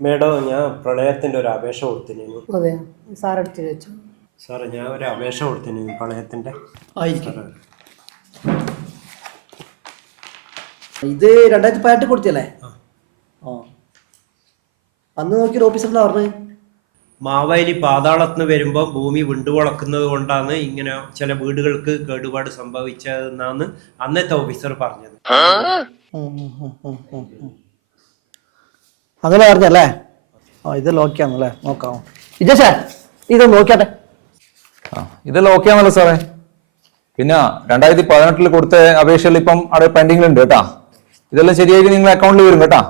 Madam, ഞാൻ പ്രളയത്തിൻ്റെ ഒരു അപേക്ഷ കൊടുത്തിരുന്നു. അതെ, സാറെടുത്ത് വെച്ചു. സാറേ, ഞാൻ ഒരു അപേക്ഷ കൊടുത്തിരുന്നു പ്രളയത്തിൻ്റെ. ഇത് 2018 കൊടുത്തല്ലേ? അന്ന് നോക്കിയൊരു ഓഫീസറിനാ പറഞ്ഞത് മാവേലി പാതാളത്ത് നിന്ന് വരുമ്പോൾ ഭൂമി വിണ്ടുവളക്കുന്നത് കൊണ്ടാണ് ഇങ്ങനെ ചില വീടുകൾക്ക് കേടുപാട് സംഭവിച്ചതെന്നാണ് അന്നത്തെ ഓഫീസർ പറഞ്ഞത്. അങ്ങനെ പറഞ്ഞല്ലേ? ഇതെല്ലാം ഓക്കെ ആണല്ലേ? നോക്കാമോ വിജയ്? ഇതൊന്ന് നോക്കിയാട്ടെ. ഇതെല്ലാം ഓക്കെ ആണല്ലോ സാറേ. പിന്നെ 2018 കൊടുത്ത അപേക്ഷകൾ ഇപ്പം അവിടെ പെൻഡിങ്ങിലുണ്ട് കേട്ടാ. ഇതെല്ലാം ശരിയായിട്ട് നിങ്ങളുടെ അക്കൗണ്ടിൽ വരും കേട്ടാ.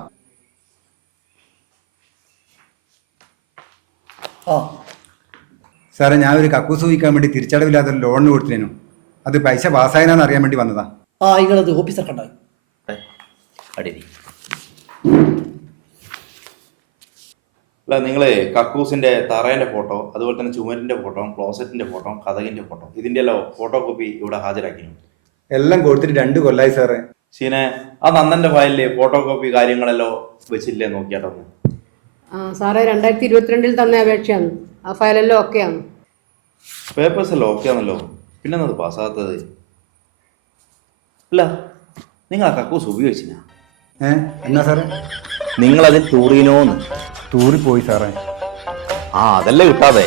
സാറേ, ഞാൻ ഒരു കക്കൂസ് വയ്ക്കാൻ വേണ്ടി തിരിച്ചടവില്ലാതെ ലോണിന് കൊടുത്തിരുന്നു. അത് പൈസ പാസ്സായെന്ന് അറിയാൻ വേണ്ടി വന്നതാ. നിങ്ങളത് ഓഫീസർ കണ്ടായി. അല്ല, നിങ്ങൾ കക്കൂസിന്റെ തറേന്റെ ഫോട്ടോ, അതുപോലെ തന്നെ ചുമരിന്റെ ഫോട്ടോ, ക്ലോസറ്റിന്റെ ഫോട്ടോ, കതകിന്റെ ഫോട്ടോ, ഇതിന്റെ എല്ലാം ഫോട്ടോ കോപ്പി ഇവിടെ ഹാജരാക്കിയിരുന്നു. എല്ലാം കൊടുത്തിട്ട് 2 കൊല്ലായി സാറേ. സീനെ, ആ നന്ദന്റെ ഫയലില് ഫോട്ടോ കോപ്പി കാര്യങ്ങളെല്ലാം വെച്ചില്ലേ? നോക്കിയാട്ടൊന്ന്. സാറേ, 2022 തന്ന അപേക്ഷയാണ്. ആ ഫയലെല്ലാം ഓക്കെയാണ്. പേപ്പേഴ്സ് എല്ലാം ഓക്കെ ആണല്ലോ, പിന്നെ അത് പാസ്സാകാത്തത്? അല്ല, നിങ്ങൾ ആ കക്കൂസ് ഉപയോഗിച്ചില്ല? എന്നാ സാറേ? നിങ്ങളതിൽ ടൂറിനോന്ന് ടൂറിൽ പോയി സാറേ. അതല്ലേ കിട്ടാതെ